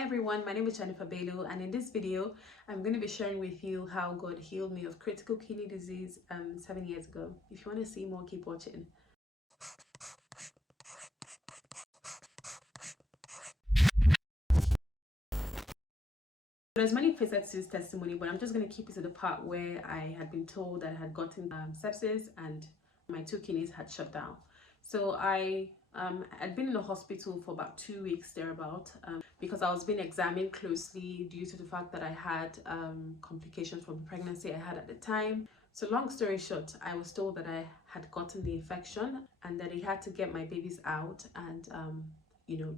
Hi everyone, my name is Jennifer Belu, and in this video I'm going to be sharing with you how God healed me of critical kidney disease 7 years ago. If you want to see more, keep watching. There's many facets to this testimony, but I'm just going to keep it to the part where I had been told that I had gotten sepsis and my 2 kidneys had shut down. So I had been in the hospital for about 2 weeks thereabout because I was being examined closely due to the fact that I had complications from the pregnancy I had at the time. So long story short, I was told that I had gotten the infection and that they had to get my babies out and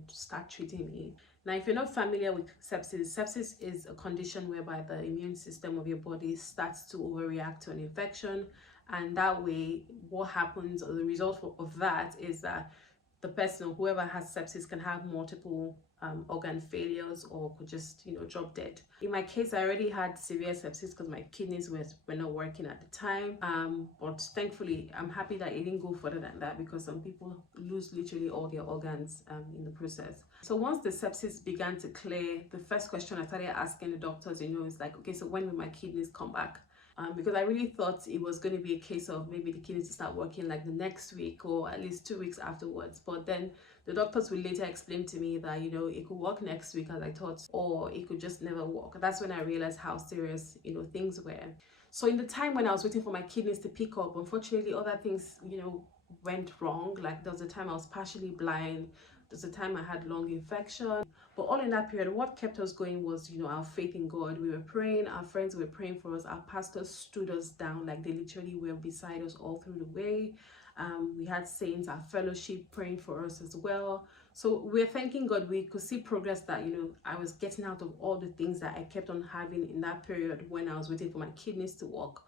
start treating me. Now, if you're not familiar with sepsis, sepsis is a condition whereby the immune system of your body starts to overreact to an infection, and that way what happens, or the result of that, is that the person or whoever has sepsis can have multiple organ failures or could just drop dead. In my case, I already had severe sepsis because my kidneys were not working at the time, but thankfully I'm happy that it didn't go further than that, because some people lose literally all their organs in the process. So once the sepsis began to clear, the first question I started asking the doctors is like, okay, so when will my kidneys come back? Because I really thought it was going to be a case of maybe the kidneys to start working like the next week or at least 2 weeks afterwards. But then the doctors will later explain to me that it could work next week as I thought, or it could just never work. That's when I realized how serious things were. So in the time when I was waiting for my kidneys to pick up, unfortunately other things went wrong. Like there was a time I was partially blind. There's a time I had lung infection. But all in that period, what kept us going was, our faith in God. We were praying, our friends were praying for us, our pastors stood us down, like they literally were beside us all through the way. We had saints, our fellowship praying for us as well. So we're thanking God. We could see progress that, I was getting out of all the things that I kept on having in that period when I was waiting for my kidneys to work.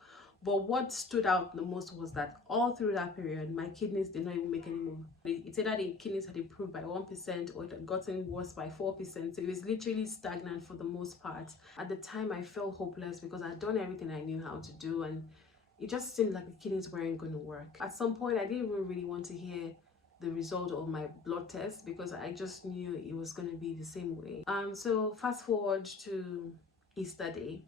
But what stood out the most was that all through that period, my kidneys did not even make any move. It's either the kidneys had improved by 1% or it had gotten worse by 4%. So it was literally stagnant for the most part. At the time, I felt hopeless because I'd done everything I knew how to do, and it just seemed like the kidneys weren't going to work. At some point, I didn't even really want to hear the result of my blood test because I just knew it was going to be the same way. So fast forward to Easter Day.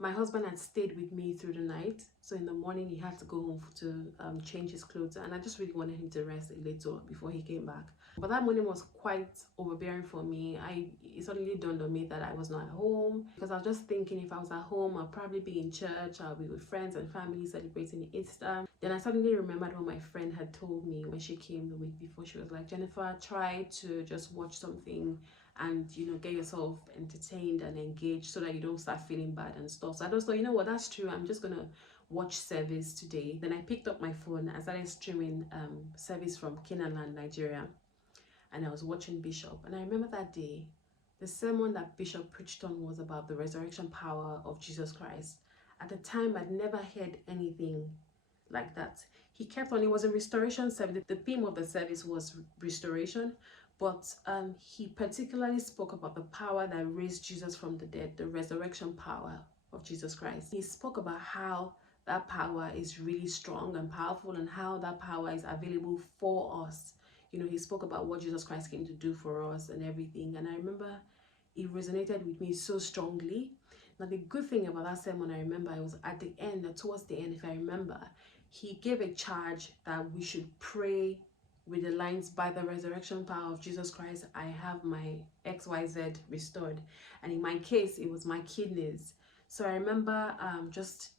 My husband had stayed with me through the night, so in the morning he had to go home to change his clothes, and I just really wanted him to rest a little before he came back. But that morning was quite overbearing for me. It suddenly dawned on me that I was not at home, because I was just thinking if I was at home I'll probably be in church, I'll be with friends and family celebrating Easter. Then I suddenly remembered what my friend had told me when she came the week before. She was like, Jennifer, try to just watch something and get yourself entertained and engaged so that you don't start feeling bad and stuff. So I just thought, what, that's true, I'm just gonna watch service today. Then I picked up my phone and started streaming service from Kenaland, Nigeria, and I was watching Bishop. And I remember that day the sermon that Bishop preached on was about the resurrection power of Jesus Christ. At the time, I'd never heard anything like that. He kept on, it was a restoration service. The theme of the service was restoration, but he particularly spoke about the power that raised Jesus from the dead, the resurrection power of Jesus Christ. He spoke about how that power is really strong and powerful, and how that power is available for us. He spoke about what Jesus Christ came to do for us and everything. And I remember it resonated with me so strongly. Now, the good thing about that sermon, I remember, it was at the end, towards the end, if I remember, he gave a charge that we should pray with the lines, by the resurrection power of Jesus Christ, I have my XYZ restored. And in my case, it was my kidneys. So I remember just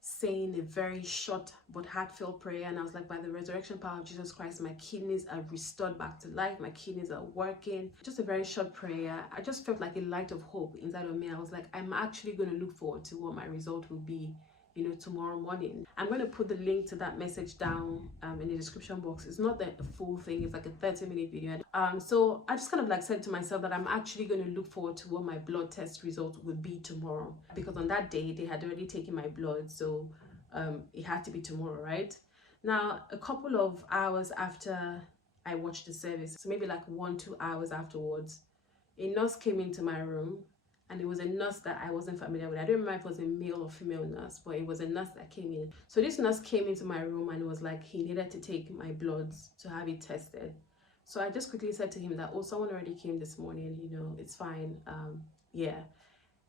saying a very short but heartfelt prayer, and I was like, by the resurrection power of Jesus Christ, my kidneys are restored back to life, my kidneys are working. Just a very short prayer. I just felt like a light of hope inside of me. I was like, I'm actually going to look forward to what my result will be tomorrow morning. I'm going to put the link to that message down in the description box. It's not the full thing, it's like a 30-minute video. So I just kind of like said to myself that I'm actually going to look forward to what my blood test result will be tomorrow, because on that day they had already taken my blood, so it had to be tomorrow, right? Now, a couple of hours after I watched the service, so maybe like 1-2 hours afterwards, a nurse came into my room. And it was a nurse that I wasn't familiar with. I don't remember if it was a male or female nurse, but it was a nurse that came in. So this nurse came into my room and was like, he needed to take my bloods to have it tested. So I just quickly said to him that, oh, someone already came this morning, you know, it's fine. Yeah.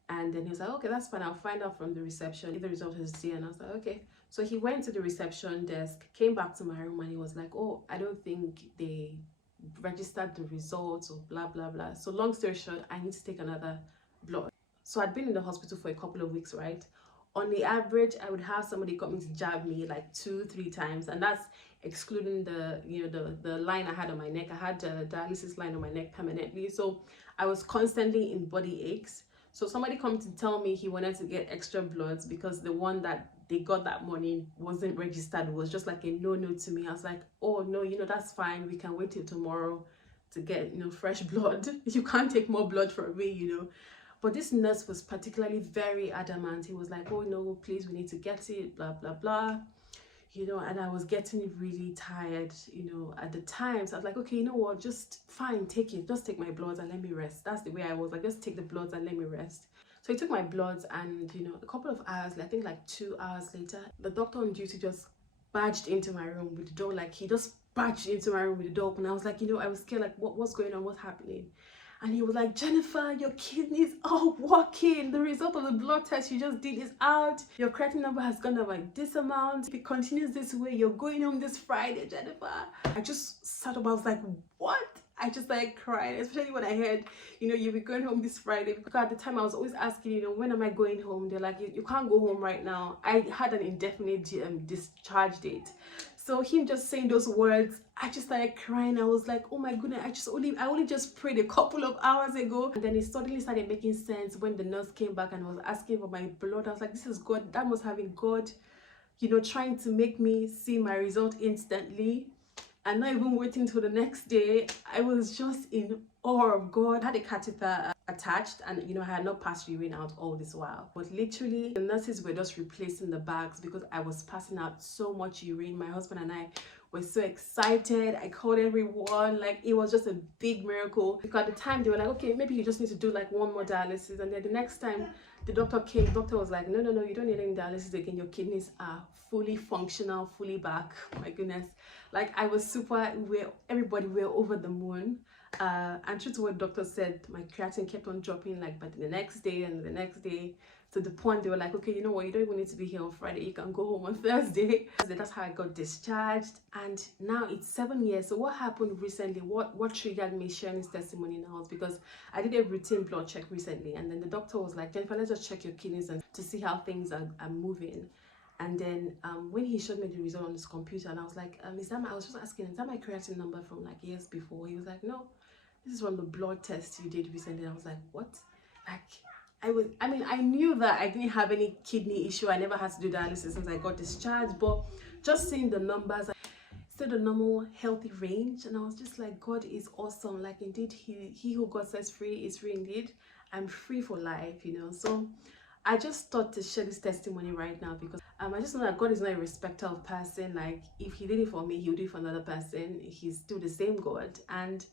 And then he was like, okay, that's fine, I'll find out from the reception if the result is here. And I was like, okay. So he went to the reception desk, came back to my room, and he was like, oh, I don't think they registered the results or blah blah blah. So long story short, I need to take another blood. So I'd been in the hospital for a couple of weeks, right? On the average, I would have somebody coming to jab me like 2-3 times, and that's excluding the, you know, the line I had on my neck. I had a dialysis line on my neck permanently, so I was constantly in body aches. So somebody come to tell me he wanted to get extra bloods because the one that they got that morning wasn't registered. It was just like a no to me. I was like, oh no, you know, that's fine, we can wait till tomorrow to get, you know, fresh blood. You can't take more blood from me, you know. But this nurse was particularly very adamant. He was like, oh no, please, we need to get it, blah blah blah, you know. And I was getting really tired, you know, at the time. So I was like, okay, you know what, just fine, take it, just take my bloods and let me rest. That's the way I was, like, just take the bloods and let me rest. So he took my bloods, and you know, a couple of hours, I think like 2 hours later, the doctor on duty just barged into my room with the door. Like, he just barged into my room with the door open. I was like, you know, I was scared, like, what's going on, what's happening? And he was like, Jennifer, your kidneys are working. The result of the blood test you just did is out. Your creatinine number has gone up by this amount. If it continues this way, you're going home this Friday, Jennifer. I just sat up, I was like, what? I just like cried, especially when I heard, you know, you'll be going home this Friday. Because at the time I was always asking, you know, when am I going home? They're like, you can't go home right now. I had an indefinite discharge date. So him just saying those words, I just started crying. I was like, oh my goodness, I only just prayed a couple of hours ago. And then it suddenly started making sense when the nurse came back and was asking for my blood. I was like, this is God. That must have been God, you know, trying to make me see my result instantly and not even waiting till the next day. I was just in awe of God. I had a catheter attached, and you know, I had not passed urine out all this while, but literally the nurses were just replacing the bags because I was passing out so much urine. My husband and I were so excited. I called everyone, like, it was just a big miracle. Because at the time they were like, okay, maybe you just need to do like one more dialysis. And then the next time the doctor came, the doctor was like, no, you don't need any dialysis again. Your kidneys are fully functional, fully back. My goodness, like, I was everybody were over the moon. And true to what the doctor said, my creatinine kept on dropping, like, but the next day and the next day, to the point they were like, okay, you know what, you don't even need to be here on Friday, you can go home on Thursday. That's how I got discharged. And now it's 7 years. So what happened recently, what triggered me sharing this testimony now is because I did a routine blood check recently, and then the doctor was like, Jennifer, let's just check your kidneys and to see how things are moving. And then when he showed me the result on his computer, and I was like, I was just asking, is that my creatinine number from like years before? He was like, no, this is from the blood test you did recently. And I was like, what? Like, I knew that I didn't have any kidney issue. I never had to do dialysis since I got discharged, but just seeing the numbers, still the normal healthy range. And I was just like, God is awesome. Like, indeed, he who God sets free is free indeed. I'm free for life, you know. So I just thought to share this testimony right now because I just know that God is not a respecter of person. Like, if he did it for me, he'll do it for another person. He's still the same God. And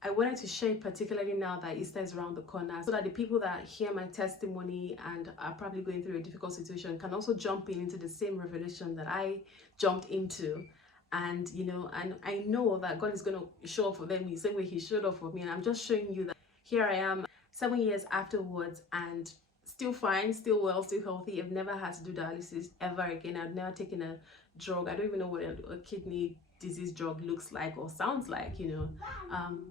I wanted to share it particularly now that Easter is around the corner, so that the people that hear my testimony and are probably going through a difficult situation can also jump into the same revelation that I jumped into. And you know, and I know that God is going to show up for them the same way he showed up for me. And I'm just showing you that here I am 7 years afterwards, and still fine, still well, still healthy. I've never had to do dialysis ever again. I've never taken a drug. I don't even know what a kidney disease drug looks like or sounds like, you know.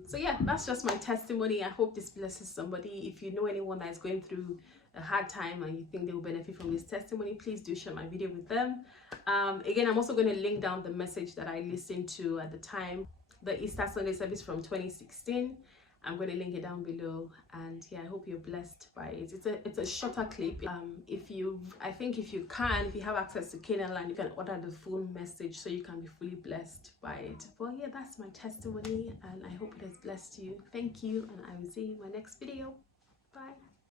So yeah, that's just my testimony. I hope this blesses somebody. If you know anyone that is going through a hard time and you think they will benefit from this testimony, please do share my video with them. Again, I'm also going to link down the message that I listened to at the time, the Easter Sunday service from 2016. I'm going to link it down below, and yeah, I hope you're blessed by it. It's a shorter clip. If you have access to Canaan, you can order the full message so you can be fully blessed by it. But yeah, that's my testimony, and I hope it has blessed you. Thank you, and I will see you in my next video. Bye.